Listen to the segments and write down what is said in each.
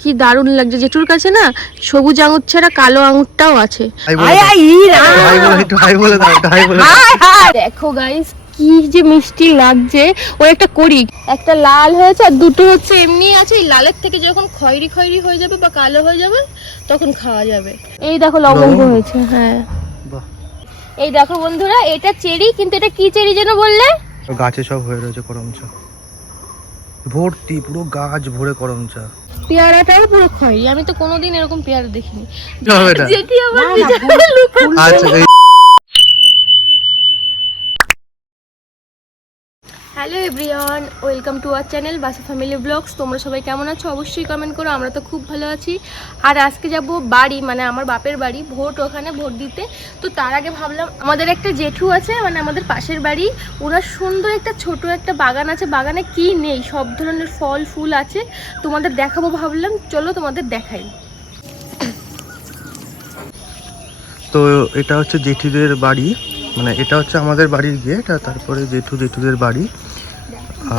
কি দারুণ লাগছে জেঠুর কাছে না, সবুজ আঙুর ছাড়া কালো আঙুরটাও আছে। দেখো গাইস কি যে মিষ্টি লাগছে। ও একটা করি, একটা লাল হয়েছে আর দুটো হচ্ছে এমনি আছে। এই লালের থেকে যখন খয়েরি খয়েরি হয়ে যাবে বা কালো হয়ে যাবে তখন খাওয়া যাবে। এই দেখো লবঙ্গ হয়েছে। হ্যাঁ এই দেখো বন্ধুরা, এটা চেরি, কিন্তু এটা কি চেরি যেন বললে? গাছে সব হয়ে রয়েছে করমচা, ভর্তি পুরো গাছ ভরে করমচা। পেয়ারাটাও পুরো খয়েরি, আমি তো কোনোদিন এরকম পেয়ারা দেখিনি। জেঠি আমার আচ্ছা hello everyone, welcome to our channel বাসা ফ্যামিলি ব্লগস। তোমরা সবাই কেমন আছো অবশ্যই কমেন্ট করো। আমরা তো খুব ভালো আছি। আর আজকে যাব বাড়ি, মানে আমার বাপের বাড়ি, ওখানে ভোট দিতে। তো তার আগে ভাবলাম আমাদের একটা জেঠু আছে, মানে আমাদের পাশের বাড়ি, ওনার সুন্দর একটা ছোট একটা বাগান আছে। বাগানে কি নেই, সব ধরনের ফল ফুল আছে। তোমাদের দেখাবো ভাবলাম, চলো তোমাদের দেখাই। তো এটা হচ্ছে জেঠিদের বাড়ি, মানে এটা হচ্ছে আমাদের বাড়ির গেট, আর তারপরে জেঠুদের বাড়ি।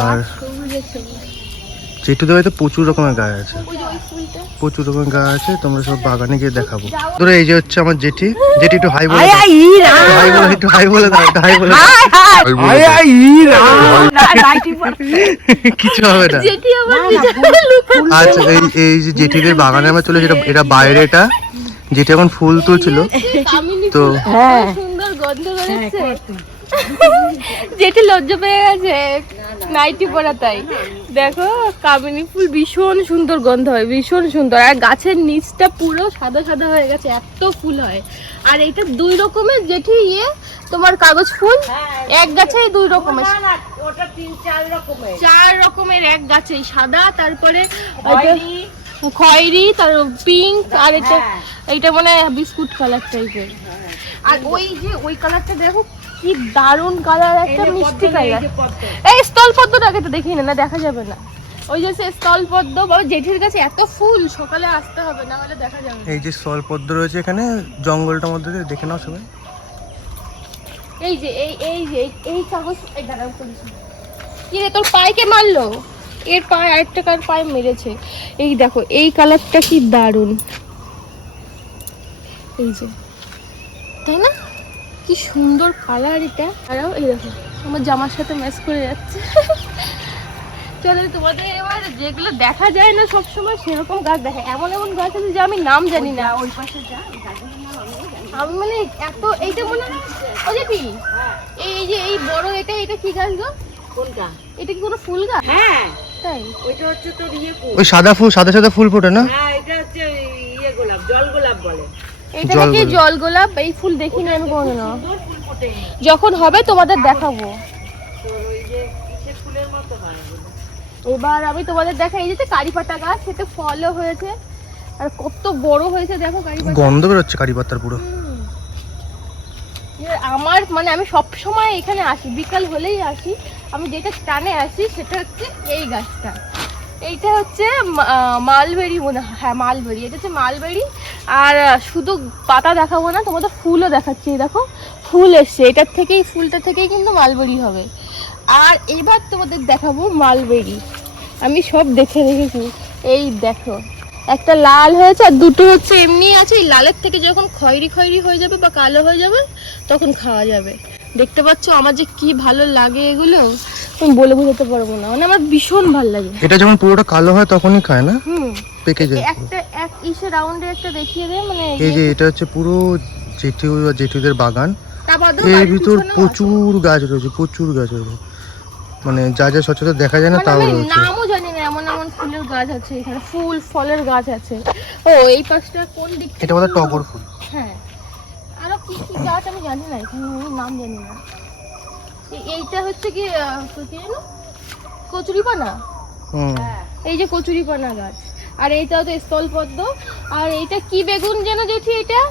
আর জেঠুদের বাড়িতে প্রচুর রকমের গাছ আছে, প্রচুর রকমের গাছ আছে। তোমরা সব বাগানে গিয়ে দেখাবো। ধরো এই যে হচ্ছে আমার জেঠি একটু হাই বলে দাও, একটু হাই বলে দাও, একটু হাই বলে দাও। কিছু হবে না। আচ্ছা এই যে জেঠিদের বাগানে আমরা চলে, এটা বাইরে, এটা যেটা এখন ফুল তুলছিল। তো সুন্দর গন্ধ বেরোচ্ছে। জেঠি লজ্জা পেয়ে গেছে নাইটি পরা, তাই দেখো কামিনী ফুল ভীষণ সুন্দর গন্ধ হয়, ভীষণ সুন্দর। আর গাছের নিচটা পুরো সাদা সাদা হয়ে গেছে, এত ফুল হয়। আর এটা দুই রকমের জেঠি তোমার কাগজ ফুল, এক গাছে দুই রকমের, চার রকমের এক গাছে সাদা, তারপরে খয়েরি, তার পিঙ্ক, আর এটা মানে বিস্কুট কালার টাইপের। আর ওই যে ওই কালারটা দেখো কি দারুণ কালার, একটা মিষ্টি কালার। এই স্থল পদ্মটাকে তো দেখি না, দেখা যাবে না। ওই যে স্থল পদ্ম, বাবা জেঠির কাছে এত ফুল, সকালে আসতে হবে, না হলে দেখা যাবে না। এই যে স্থল পদ্ম রয়েছে এখানে জঙ্গলটার মধ্যে, দেখে নাও সবাই। এই যে এই কাগজ, এই দাঁড়াও করিস কি রে, তোর পায়ে মারলো? এর পায়ে আরেকটা কার পায়ে মেরেছে। এই দেখো এই কালারটা কি দারুণ, এই যে, তাই না? কি সুন্দর কালার এটা। আর এই দেখো আমার জামার সাথে ম্যাচ করে যাচ্ছে। চলো তোমাদের এবার যেগুলো দেখা যায় না সবসময়, সেরকম গাছ দেখে। এমন এমন গাছ আছে যে আমি নাম জানি না। ওই পাশে যা, আমি মানে এত, এইটা মনে হয় ও জেঠি, এই যে এই বড় এটা কি গাছ গো? কোনটা? এটা কি কোনো ফুল গাছ? হ্যাঁ তাই, ওইটা হচ্ছে তোর ফুল, ওই সাদা ফুল, সাদা সাদা ফুল ফোটে না? হ্যাঁ এটা হচ্ছে গোলাপ, জল গোলাপ বলে। এটা নাকি জল গোলাপ। এই ফুল দেখিনি আমি কোনোদিনও। যখন হবে তোমাদের দেখাবো। এবার আমি তোমাদের দেখাই, এই যে কারি পাতা গাছ, এতে ফলও হয়েছে আর কত বড় হয়েছে দেখো কারি পাতা। গন্ধ বেরোচ্ছে কারি পাতার পুরো। আমার মানে আমি সব সময় এখানে আসি, বিকাল হলেই আসি। আমি যেটা টানে আসি সেটা হচ্ছে এই গাছটা। এইটা হচ্ছে মালবেরি মনে হয়, হ্যাঁ মালবেরি, এটা হচ্ছে মালবেরি। আর শুধু পাতা দেখাবো না, তোমাদের ফুলও দেখাচ্ছি। দেখো ফুল এসছে, এটার থেকেই, ফুলটা থেকেই কিন্তু মালবেরি হবে। আর এবার তোমাদের দেখাবো মালবেরি, আমি সব দেখে রেখেছি। এই দেখো একটা লাল হয়েছে আর দুটো হচ্ছে এমনি আছে। এই লালের থেকে যখন খয়েরি খয়েরি হয়ে যাবে বা কালো হয়ে যাবে তখন খাওয়া যাবে। দেখতে পাচ্ছ আমার যে কি ভালো লাগে এগুলো, আমি বলে বোঝাতে পারবো না, মানে আমার ভীষণ ভালো লাগে। এটা যখন পুরোটা কালো হয় তখনই খায় না? পেকে যায়। একটা এক ইসে রাউন্ডে একটা দেখিয়ে দে, মানে এই যে এটা হচ্ছে পুরো জেঠুদের বাগান। এর ভিতর প্রচুর গাছ রয়েছে, প্রচুর গাছ রয়েছে, মানে যা যা সচরাচর দেখা যায় না তাও রয়েছে। নামও জানি না, এমন এমন ফুলের গাছ আছে এখানে, ফুল ফলের গাছ আছে। ও এই পাশটা কোন দিক? এটা বলে টগর ফুল। হ্যাঁ আরো কি কি গাছ আমি জানি না, এখানে নাম জানি না। এইটা হচ্ছে কি জানো, কচুরিপানা। এই যে কচুরিপানা গাছ। আর এইটাও তো স্থল পদ্ম। আর এইটা কি বেগুন যেন জেঠি, এটা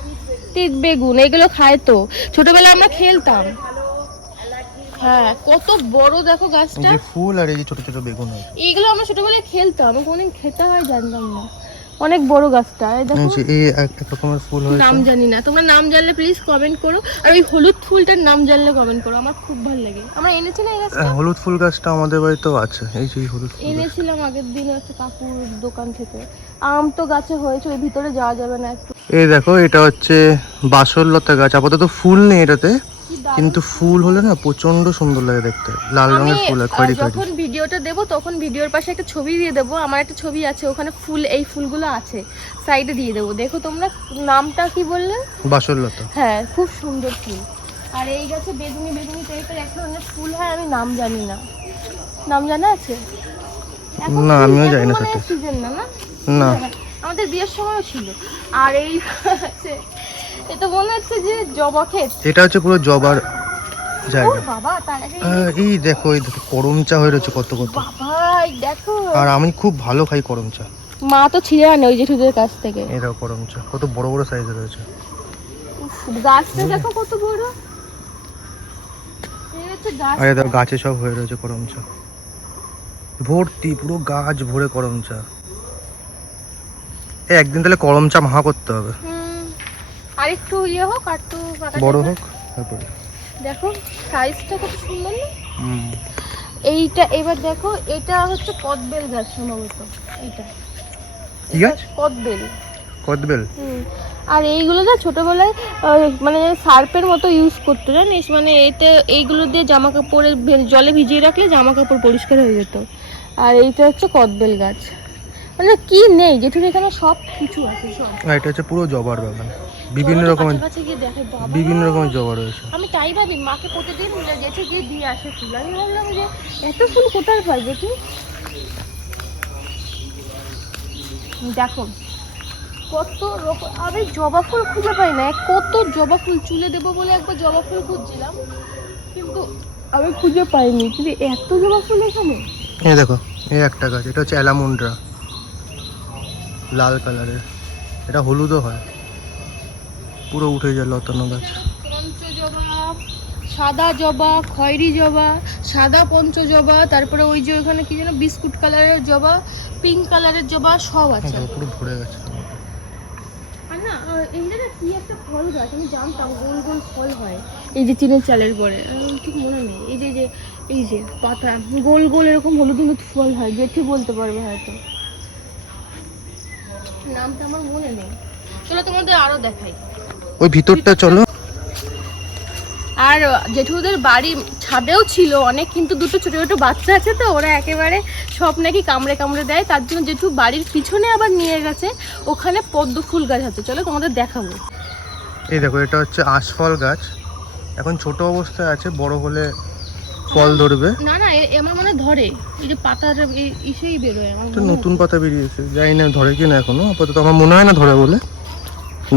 তিত বেগুন। এগুলো খায় তো, ছোটবেলায় আমরা খেলতাম। হ্যাঁ কত বড় দেখো গাছটা, এই যে ফুল আর এই যে ছোট ছোট বেগুন হয়, এইগুলো আমরা ছোটবেলায় খেলতাম, আমি কোনদিন খেতে হয় জানতাম না। অনেক বড় গাছটা, এই দেখো এই এক রকমের ফুল হয়েছে, নাম জানি না। তোমরা নাম জানলে প্লিজ কমেন্ট করো। আর ওই হলুদ ফুলটার নাম জানলে কমেন্ট করো, আমার খুব ভালো লাগে। আমরা এনেছি না এই গাছটা? হলুদ ফুল গাছটা আমাদের বাড়িতেও আছে। এই যে হলুদ ফুল এনেছিলাম আগের দিন একটা কাকুর দোকান থেকে। আম তো গাছে হয়েছে, ওই ভিতরে যাওয়া যাবে না একটু। এই দেখো এটা হচ্ছে বাসরলতা গাছ, আপাতত ফুল নেই এটাতে, কিন্তু ফুল হলে না প্রচন্ড সুন্দর লাগে দেখতে, লাল রঙের ফুল আর খয়েরি খয়েরি। যখন ভিডিওটা দেবো তখন ভিডিওর পাশে একটা ছবি দিয়ে দেবো, আমার একটা ছবি আছে ওখানে ফুল, এই ফুলগুলো আছে সাইডে দিয়ে দেবো, দেখো তোমরা। নামটা কি বললে? বাসরলতা। হ্যাঁ, খুব সুন্দর ফুল। আর এই গাছে বেগুনি বেগুনি টাইপের এক ধরনের ফুল হয়, আমি নাম জানি না। নাম জানা আছে? এখন না, আমিও জানি না মানে সেটা। সিজন না, না না, আমাদের বিয়ের সময়ও ছিল। আর এই আছে, এটা মনে হচ্ছে যে জবা ক্ষেত। এটা হচ্ছে পুরো জবার ও জায়গা। বাবা, তার আগে এই দেখো, এই দেখো করমচা হয়ে রয়েছে কত কত। বাবা এই দেখো, আর আমি খুব ভালো খাই করমচা। মা তো ছিঁড়ে আনে ওই জেঠুদের কাছ থেকে। এই দেখো করমচা কত বড় বড় সাইজের রয়েছে। উফ, গাছটা দেখো কত বড়। এই হচ্ছে গাছ। আর এই দেখো গাছে সব হয়ে রয়েছে করমচা, ভর্তি পুরো গাছ ভরে করমচা। এই একদিন তাহলে করমচা মাহা করতে হবে। আর একটু ইয়ে হোক, আর একটু পাকা বড় যাবে। হোক তারপরে। দেখো সাইজটা কত সুন্দর না? হুম। এইটা এবার দেখো, এটা হচ্ছে কদবেল গাছ সম্ভবত। এইটা কি গাছ? কদবেল। কদবেল। আর এইগুলো না ছোটবেলায় মানে সার্পের মতো ইউজ করতো জানিস, মানে এতে এইগুলো দিয়ে জামা কাপড়ে জলে ভিজিয়ে রাখলে জামা কাপড় পরিষ্কার হয়ে যেত। আর এইটা হচ্ছে কদবেল গাছ। মানে কি নেই জেঠুর এখানে সব কিছু আছে, সব। এটা হচ্ছে পুরো জবার বাগান, বিভিন্ন রকমের কাছে গিয়ে দেখে বাবা, বিভিন্ন রকমের জবা রয়েছে। আমি তাই ভাবি মাকে প্রতিদিন জেঠু গিয়ে দিয়ে আসে ফুল। আমি ভাবলাম যে এত ফুল কোথায় পাই জেঠু। দেখো কত রকম, আমি জবা ফুল খুঁজে পাই না, কত জবা ফুল। চুলে দেবো বলে একবার জবা ফুল খুঁজছিলাম, কিন্তু আমি খুঁজে পাইনি। কিন্তু এত জবা ফুল এখানে। এই দেখো, এই একটা গাছ, এটা হচ্ছে অ্যালামুন্ড্রা, লাল কালারের। এটা হলুদও হয়, পুরো উঠে যায় লতানো গাছ। পঞ্চজবা, সাদা জবা, খয়েরি জবা, সাদা পঞ্চজবা, তারপরে ওই যে ওখানে কি যেন বিস্কুট কালারের জবা, পিঙ্ক কালারের জবা, সব আছে। দেখো, পুরো ভরে গেছে। আর না এইটা না কি একটা ফল গাছ, আমি জানতাম গোল গোল ফল হয় এই যে চিনের চালের পরে, ঠিক মনে নেই। এই যে এই যে পাতা গোল গোল এরকম হলুদ হলুদ ফল হয়, জেঠি বলতে পারবে হয়তো, নামটা আমার মনে নেই। চলো তোমাদের আরো দেখাই ওই ভিতরটা চলো। আর জেঠুদের বাড়ি ছাদেও ছিল অনেক, কিন্তু দুটো ছোট ছোট বাচ্চা আছে তো, ওরা একেবারে সব নাকি কামড়ে কামড়ে দেয়, তার জন্য জেঠু বাড়ির পিছনে আবার নিয়ে গেছে, ওখানে পদ্ম ফুল গাছ আছে। চলো তোমাদের দেখাবো। এই দেখো, এটা হচ্ছে আশফল গাছ, এখন ছোট অবস্থায় আছে, বড় হলে ফল ধরবে। না না, আমার মনে হয় ধরে, এই যে পাতার ইসেই বেরোয় আমার তো মনে হয়। নতুন পাতা বেরিয়েছে, জানি না ধরে কিনা এখনো, আপাতত আমার মনে হয় না ধরে বলে।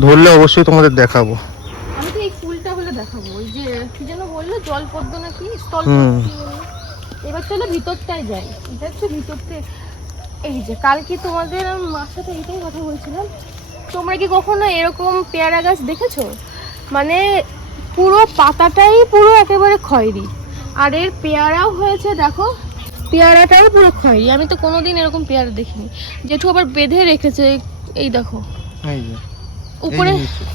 ধরলে অবশ্যই তোমাদের দেখাবো। আমি তো এই ফুলটা হলে দেখাবো, ওই যে কি যেন বললো জলপদ্ম নাকি স্থল। এবার চলো ভিতরটায় যাই, এটা হচ্ছে ভিতরতে। এই যে কালকে তোমাদের মার সাথে এইটাই কথা বলছিলাম, তোমরা কি কখনো এরকম পেয়ারা গাছ দেখেছো? মানে পুরো পাতাটাই পুরো একেবারে খয়েরি, আর এর পেয়ারাও হয়েছে দেখো, পেয়ারাটাও পুরো খয়েরি। আমি তো কোনোদিন এরকম পেয়ারা দেখিনি। জেঠু আবার বেঁধে রেখেছে, এই দেখো এই যে উপরে। এই নিচে।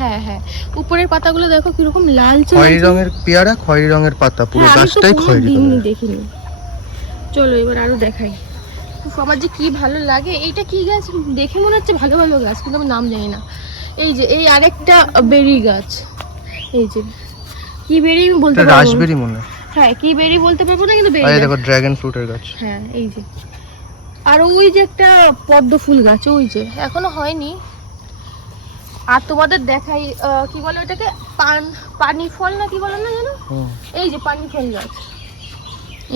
হ্যাঁ হ্যাঁ, উপরের পাতাগুলো দেখো কিরকম লালচে খয়েরি রঙের পেয়ারা, খয়েরি রঙের পাতা, পুরো হ্যাঁ, আমি তো গাছটাই খয়েরি কোনোদিনই কালারের। দেখিনি। চলো এবার আরো দেখাই। উফ, আমার যে কি ভালো লাগে। এইটা কি গাছ দেখে মনে হচ্ছে ভালো ভালো গাছ, কিন্তু আমি নাম জানি না। এই যে এই আরেকটা বেরি গাছ, এই যে কি বেরি আমি বলতে এটা পারবো না। রাসবেরি মনে হয়। হ্যাঁ, কি বেরি বলতে পারবো না, কিন্তু বেরি আর এই গাছ। দেখো ড্রাগন ফ্রুটের গাছ। হ্যাঁ এই যে, আর ওই যে একটা পদ্ম ফুল গাছ, ওই যে এখনো হয়নি। আর তোমাদের দেখাই কি বলে ওটাকে, পানি ফল না কি বলে না জানো, এই যে পানি ফল গাছ,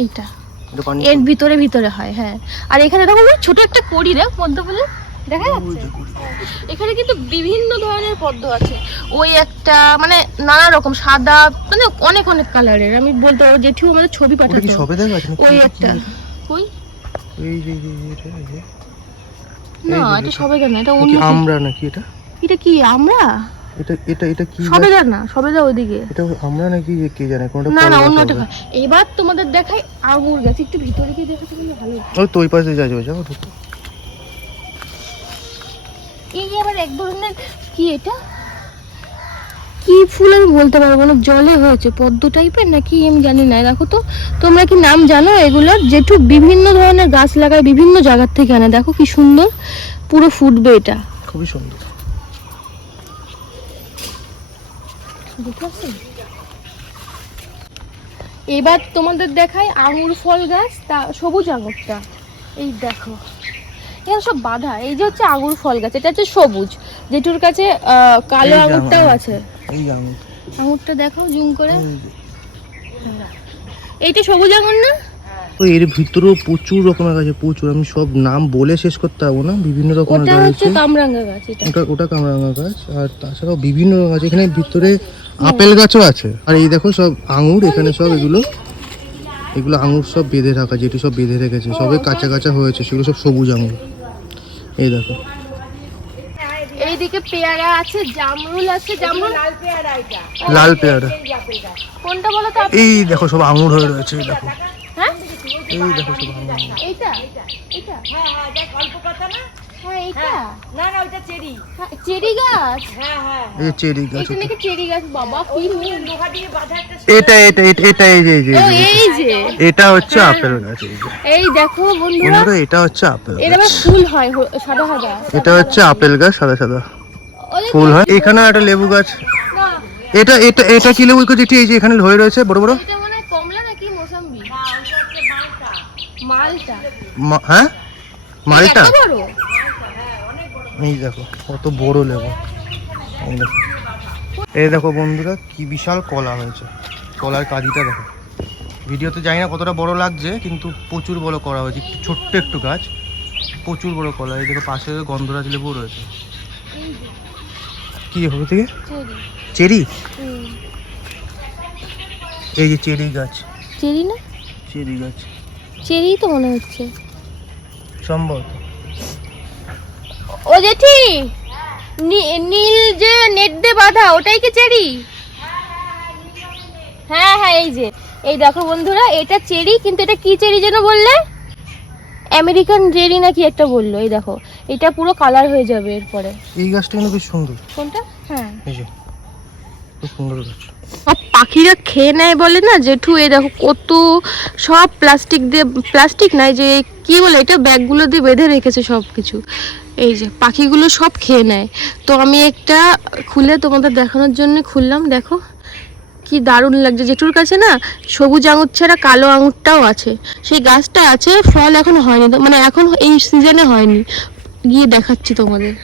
এইটা এটা পানি এর ভিতরে ভিতরে হয়। হ্যাঁ, আর এখানে দেখো ছোট একটা কড়ি রে পদ্ম ফুলের, দেখা যাচ্ছে। এখানে কিন্তু বিভিন্ন ধরনের পদ্ম আছে, ওই একটা মানে নানা রকম সাদা, মানে অনেক অনেক কালারের। আমি বলতে পারবো, জেঠু আমাদের ছবি ওটা কি পাঠাতো, সবেদা গাছ নাকি? ওই একটা কই এই যে এটা না, এটা সবেদা না, এটা কি অন্য আমরা নাকি এটা? এটা কি আমরা? এটা এটা এটা কি গাছ? সবেদা না, সবেদা ওইদিকে। এটা আমরা নাকি কে জানে, কোনটা না ফল না, গাছ অন্যটা হবে। হয়। এবার তোমাদের দেখাই আঙুর গাছ, একটু ভিতরে গিয়ে দেখাতে গেলে ভালো হতো। ওই তো ওই পাশে যাবে, যাও ঢুকো। এই যে আবার এক ধরনের কি, এটা কি ফুল আমি বলতে পারবো না, জলে হয়েছে পদ্ম টাইপের নাকি আমি জানি না। দেখো তো তোমরা কি নাম জানো এগুলোর? জেঠু বিভিন্ন ধরনের গাছ লাগায়, বিভিন্ন জায়গার থেকে আনে। দেখো কি সুন্দর, পুরো ফুটবে এটা। খুবই সুন্দর। এবার তোমাদের দেখাই আঙুর ফল গাছ, তা সবুজ আঙুরটা এই দেখো এখানে সব বাঁধা। এই যে হচ্ছে আঙুর ফল গাছ, এটা হচ্ছে সবুজ, জেঠুর কাছে কালো আঙুরটাও আছে। এই আঙুর, আঙুরটা দেখো জুম করে, এইটা সবুজ আঙুর না? তো এর ভিতরেও প্রচুর রকমের গাছ আছে, প্রচুর। আমি সব নাম বলে শেষ করতে পারবো না, বিভিন্ন রকমের ওটা গাছ হচ্ছে আছে। কামরাঙ্গা গাছ, এটা ওটা কামরাঙা গাছ। আর তাছাড়াও বিভিন্ন গাছ, এখানে ভিতরে আপেল গাছও আছে। আর এই দেখো সব আঙুর, এখানে সব এগুলো আঙুর সব বেঁধে রাখা, যেটি সব বেঁধে রেখেছে, সবে কাঁচা কাঁচা হয়েছে, সেগুলো সব সবুজ আঙুর। এই দেখো এইদিকে পেয়ারা আছে, জামরুল আছে, জামরুল লাল পেয়ারা। কোনটা বলো তো? এই দেখো সব আঙুর হয়ে রয়েছে, এই দেখো, হ্যাঁ এই দেখো সব আঙুর। এইটা এটা হ্যাঁ দেখ অল্প কথা না। হ্যাঁ এইটা না না ওইটা চেরি। চেরি গাছ। হ্যাঁ এই চেরি গাছ। এটা নাকি চেরি গাছ, বাবা কি মিল। লোহা দিয়ে বাঁধা একটা। এটা এই যে ও এই যে এটা হচ্ছে আপেল গাছ। এই যে এই দেখো বন্ধুরা, বন্ধুরা, এটা হচ্ছে আপেল এর আবার গাছ। ফুল হয় সাদা সাদা। এটা হচ্ছে আপেল গাছ, সাদা সাদা ওই ফুল হয়। এখানে একটা লেবু গাছ। না, এটা এটা এটা কি লেবু গাছ? এই যে এখানে হয়ে রয়েছে বড় বড়। এটা মানে কমলা নাকি মোসাম্বি? মালটা। হ্যাঁ, মালটা। এত বড়? এই দেখো কত বড় লেবু। এই দেখো, এই দেখো বন্ধুরা, কি বিশাল কলা হয়েছে। কলার কাঁদিটা দেখো। ভিডিওতে জানি না কতটা বড় লাগছে, কিন্তু প্রচুর বড় কলা হয়েছে। ছোট্ট একটু গাছ, প্রচুর বড় কলা। এই দেখো পাশে গন্ধরাজ লেবু রয়েছে। কি হবে থেকে? চেরি। এই যে চেরি গাছ। চেরি না? চেরি গাছ চেরি তো মনে হচ্ছে। সম্ভবত। ও জেঠি, নীল যে নেট দিয়ে বাঁধা, ওটাই কি চেরি? হ্যাঁ হ্যাঁ এই যে, এই দেখো বন্ধুরা, এটা চেরি, কিন্তু এটা কি চেরি যেন বললে? আমেরিকান চেরি নাকি একটা বললো। এই দেখো এটা পুরো কালার হয়ে যাবে এরপরে। এই গাছটা কিন্তু বেশ সুন্দর। কোনটা? হ্যাঁ এই যে খুব সুন্দর গাছ। আর পাখিরা খেয়ে নেয় বলে না জেঠু। এই দেখো কত সব প্লাস্টিক দিয়ে, প্লাস্টিক নাই যে কি বলে এটা, ব্যাগগুলো দিয়ে বেঁধে রেখেছে সব কিছু। এই যে পাখিগুলো সব খেয়ে নেয়। তো আমি একটা খুলে তোমাদের দেখানোর জন্য খুললাম, দেখো কি দারুণ লাগছে। জেঠুর কাছে না সবুজ আঙুর ছাড়া কালো আঙুরটাও আছে, সেই গাছটা আছে, ফল এখন হয়নি, মানে এখন এই সিজনে হয়নি। গিয়ে দেখাচ্ছি তোমাদের।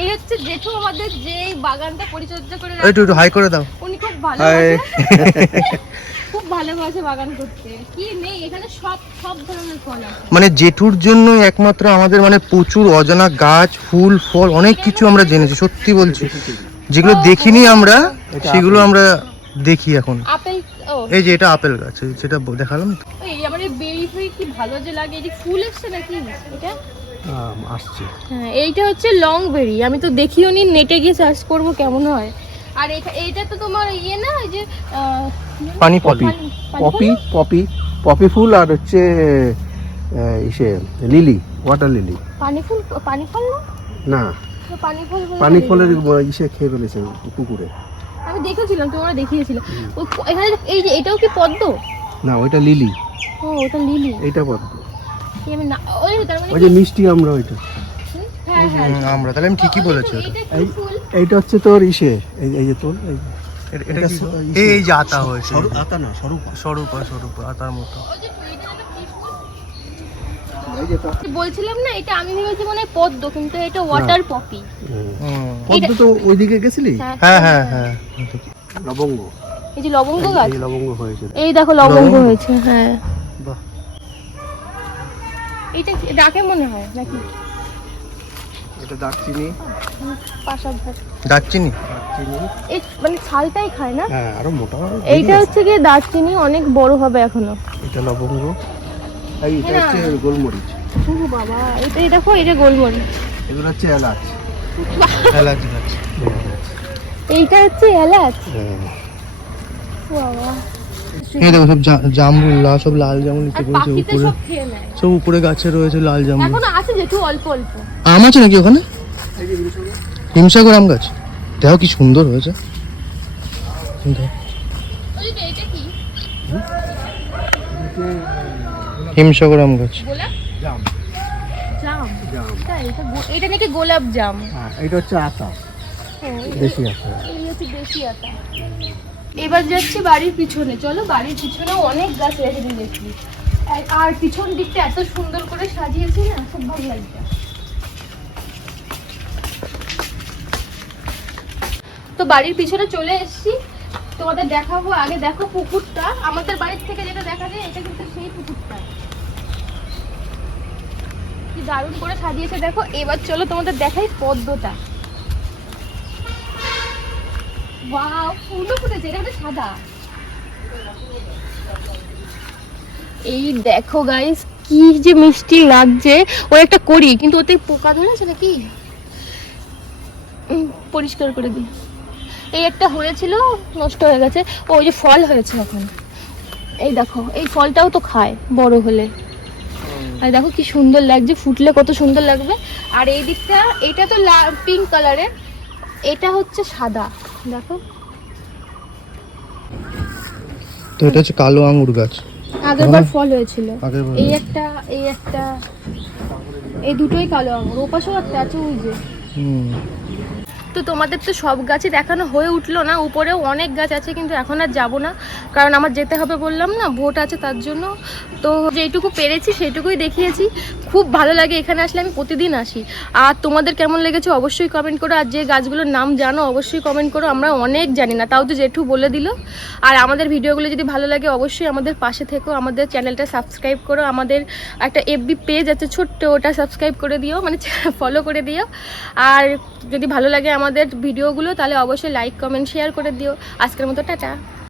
এই হচ্ছে জেঠু আমাদের যে বাগানটা পরিচর্যা করে রাখে। একটু হাই করে দাও। উনি খুব ভালো, খুব ভালোবাসে বাগান করতে। কি নেই এখানে, সব ধরনের ফল আছে। মানে জেঠুর জন্য একমাত্র আমাদের মানে প্রচুর অজানা গাছ, ফুল, ফল, অনেক কিছু আমরা জেনেছি, সত্যি বলছি। যেগুলো দেখিনি আমরা, সেগুলো আমরা দেখি এখন। আপেল, ও এই যে এটা আপেল গাছ, সেটা দেখালাম তো। এই আমার এই বেরি ফুল কি ভালো যে লাগে। এই যে ফুল এসছে নাকি এটা? আসছে। হ্যাঁ এইটা হচ্ছে লং বেরি, আমি তো দেখিও নি, নেটে গিয়ে সার্চ করব কেমন হয়। আর এইটা তো তোমার ইয়ে না, ওই যে পানি পপি। পপি ফুল আর হচ্ছে ইসে লিলি, ওয়াটার লিলি। পানি ফল না? না, তো পানি ফল বলে পানি বলে। ফলের ইসে খেয়ে ফেলেছে পুকুরে। আমি দেখেছিলাম, তোমরা দেখিয়েছিলে। এখানে এই যে এটাও কি পদ্ম? না, ওইটা লিলি, ও ওটা লিলি। এইটা পদ্ম। কি আমি না, ওই তার মানে ওই যে মিষ্টি আমরা ওইটা। হ্যাঁ হ্যাঁ আমরা তাহলে আমি ঠিকই বলেছি। এটা কি ফুল? এইটা হচ্ছে তোর ইসে, এই যে তোর এটা কি? এই যে আতা হয়েছে। আতা না, স্বরূপা। স্বরূপা আতার মতো। ওই যে এটা একটা কি ফুল? বলছিলাম না, এটা আমি ভেবেছি মনে হয় পদ্ম, কিন্তু এটা ওয়াটার পপি। পদ্ম তো ওইদিকে গেছিলি? হ্যাঁ। লবঙ্গ। এই যে লবঙ্গ গাছ, এই লবঙ্গ হয়েছে। এই দেখো লবঙ্গ হয়েছে। হ্যাঁ বাহ। এটা ডাকে মনে হয় নাকি? এটা দারচিনি। পাশার ধার দারচিনি। এই মানে ছালটাই খায় না? হ্যাঁ, আরো মোটা হবে। এইটা হচ্ছে গিয়ে দারচিনি, অনেক বড় হবে এখনো। এটা লবঙ্গ। এইটা হচ্ছে গোলমরিচ। ও বাবা, এই দেখো এটা গোলমরিচ। এগুলো হচ্ছে এলাচ। এলাচ গাছ। এইটা হচ্ছে এলাচ। হ্যাঁ। বাবা, এই দেখো সব জামরুল, সব লাল জামরুল আর পড়েছে পাখিতে উপরে। সব খেয়ে নেয়। সব উপরে গাছে রয়েছে লাল জামরুল। এখনো আছে যেটু অল্প অল্প। আম আছে নাকি ওখানে? হিমসাগর আম গাছ দেখো কি সুন্দর হয়েছে। ওই যে এটা কি? হিমসাগর আম গাছ। গোলাপ? জাম। জাম। জাম। তাই? এটা নাকি গোলাপ জাম। হ্যাঁ এটা হচ্ছে আতা, হ্যাঁ, দেশি আতা। এই হচ্ছে দেশি আতা। এবার যাচ্ছি বাড়ির পিছনে, চলো বাড়ির পিছনেও অনেক গাছ রেখে দেখি। আর পিছন দিকটা এত সুন্দর করে সাজিয়েছি না, খুব ভালো লাগছে। তো বাড়ির পিছনে চলে এসেছি, তোমাদের দেখাবো। আগে দেখো পুকুরটা, আমাদের বাড়ির থেকে যেটা দেখা যায় এটা কিন্তু সেই পুকুরটা, কি দারুণ করে সাজিয়েছে দেখো। এবার চলো তোমাদের দেখাই পদ্মটা। ওয়াও, ফুলও ফুটেছে, এটা হচ্ছে সাদা। এই দেখো গাইস, কি যে মিষ্টি লাগছে। ও একটা করি, কিন্তু ওতে পোকা ধরেছে নাকি, পরিষ্কার করে দিই। এই একটা হয়েছিল, নষ্ট হয়ে গেছে। ওই যে ফল হয়েছে এখন, এই দেখো এই ফলটাও তো খায় বড় হলে। আর দেখো কি সুন্দর লাগছে, ফুটলে কত সুন্দর লাগবে। আর এই দিকটা, এটা তো পিঙ্ক কালারের, এটা হচ্ছে সাদা, দেখো। তো এটা হচ্ছে কালো আঙ্গুর গাছ। আগেরবার ফল হয়েছিল, আগেরবার। এই একটা, এই একটা, এই দুটোই কালো আঙ্গুর। ওপাশেও একটা আছে, ওই যে। তো তোমাদের তো সব গাছই দেখানো হয়ে উঠলো না, উপরেও অনেক গাছ আছে, কিন্তু এখন আর যাবো না, কারণ আমার যেতে হবে, বললাম না ভোট আছে তার জন্য। তো যেইটুকু পেরেছি সেইটুকুই দেখিয়েছি। খুব ভালো লাগে এখানে আসলে, আমি প্রতিদিন আসি। আর তোমাদের কেমন লেগেছে অবশ্যই কমেন্ট করো, আর যে গাছগুলোর নাম জানো অবশ্যই কমেন্ট করো। আমরা অনেক জানি না, তাও তো জেঠু বলে দিল। আর আমাদের ভিডিওগুলো যদি ভালো লাগে অবশ্যই আমাদের পাশে থেকো, আমাদের চ্যানেলটা সাবস্ক্রাইব করো। আমাদের একটা এফবি পেজ আছে ছোট্ট, ওটা সাবস্ক্রাইব করে দিও, মানে ফলো করে দিও। আর যদি ভালো লাগে আমাদের ভিডিওগুলো, তাহলে অবশ্যই লাইক কমেন্ট শেয়ার করে দিও। আজকের মতো টাটা।